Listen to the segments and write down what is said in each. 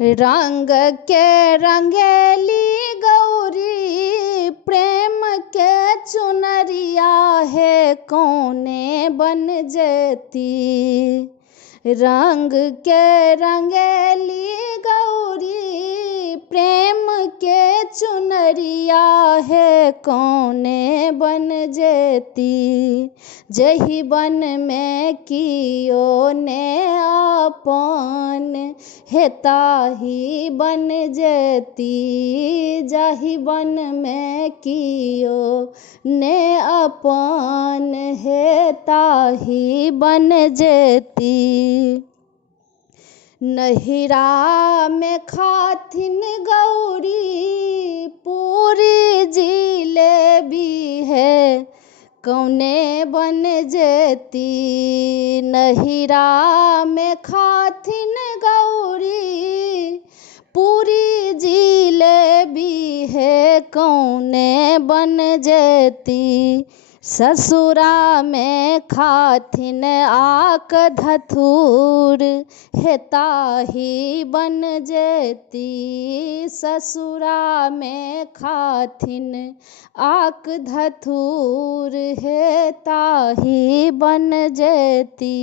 रंग के रंगेली गौरी प्रेम के चुनरिया है कौने बन जेती। रंग के रंगेली गौरी प्रेम के चुनरिया है कौने बन जेती। जही बन में कियो ने अपन हे ताही बन जेती। जाही बन में कियो ने अपन हे ताही बन जेती। नहिरा में खाथिन गौरी पूरी जिलेबी है कौने बन जेती। नहिरा में खाथिन गौरी पूरी जिलेबी है कौने बन जेती। ससुरा में खाथिन आक धथूर हे ताही बन जेती। ससुरा में खाथिन आक धथूर हे ताही बन जेती।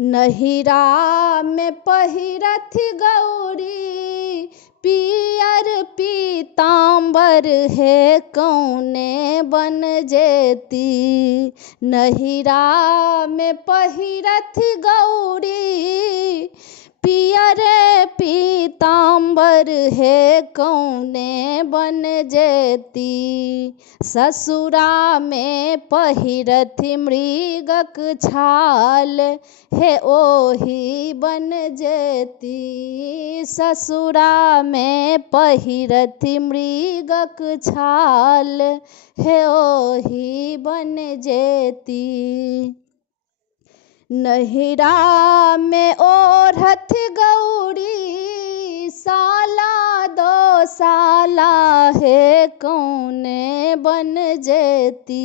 नहिरा में पहिरथ गौरी पियर पीताम्बर है कौने बन जेती। नहिरा में पहिरथ गौरी पियर पीताम्बर है कौने बन जेती। ससुरा में पहिरथ मृगक छाल है ओही बन जेती। ससुरा में पहिरथ मृगक छाल है ओही बन जेती। नहिरा में ओढ़त गौरी साला दो साला है कौने बन जेती।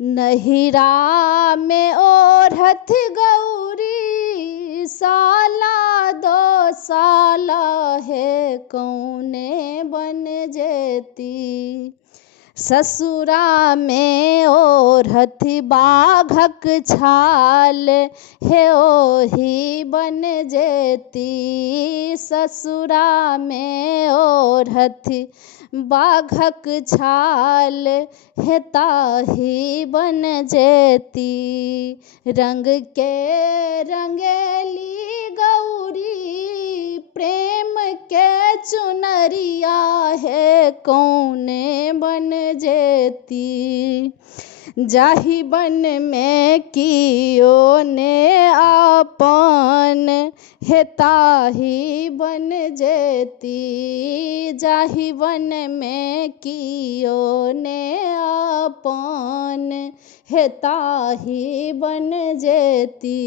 नहिरा में ओढ़त गौरी साला दो साला है कौने बन जेती। ससुरा में ओढ़त बाघक छाल है ओही बन जेती। ससुरा में ओढ़त बाघक छाल है ताही बन जेती। रंग के रंगेली गौरी प्रेम के चुनरिया है कौने बन जेती। जाही बन में कियो ने अपन हे ताही बन जेती। जाही बन में कियो ने अपन हे ताही बन जेती।